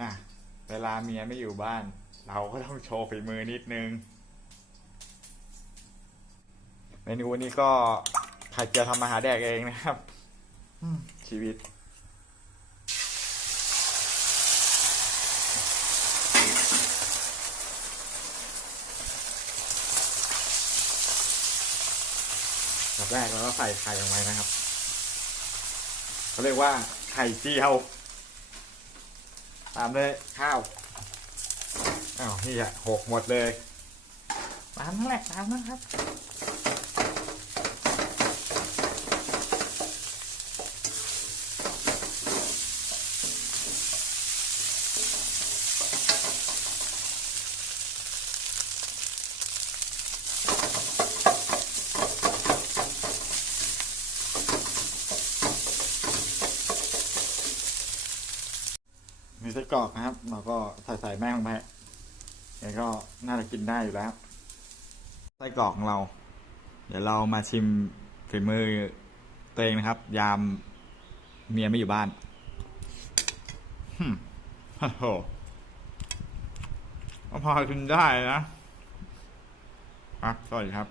อะเวลาเมียไม่อยู่บ้าน เราก็ต้องโชว์ฝีมือนิดนึง เมนูนี้ก็ไข่เจียวทำมาหาแดกเองนะครับชีวิตแบบแรกเราก็ใส่ไข่ลงไปนะครับเขาเรียกว่าไข่เจียว ตามด้วยข้าวอ้าวนี่อะหกหมดเลยตามนั่นแหละตามนั้นครับ มีไส้กรอกนะครับเราก็ใส่ใส่แม่งลงไปแล้วก็น่าจะกินได้อยู่แล้วไส้กรอกของเรา เดี๋ยวเรามาชิมฝีมือตัวเองนะครับ ยามเมียไม่อยู่บ้านฮึมโอ้โหก็พอกินได้นะครับสวัสดีครับ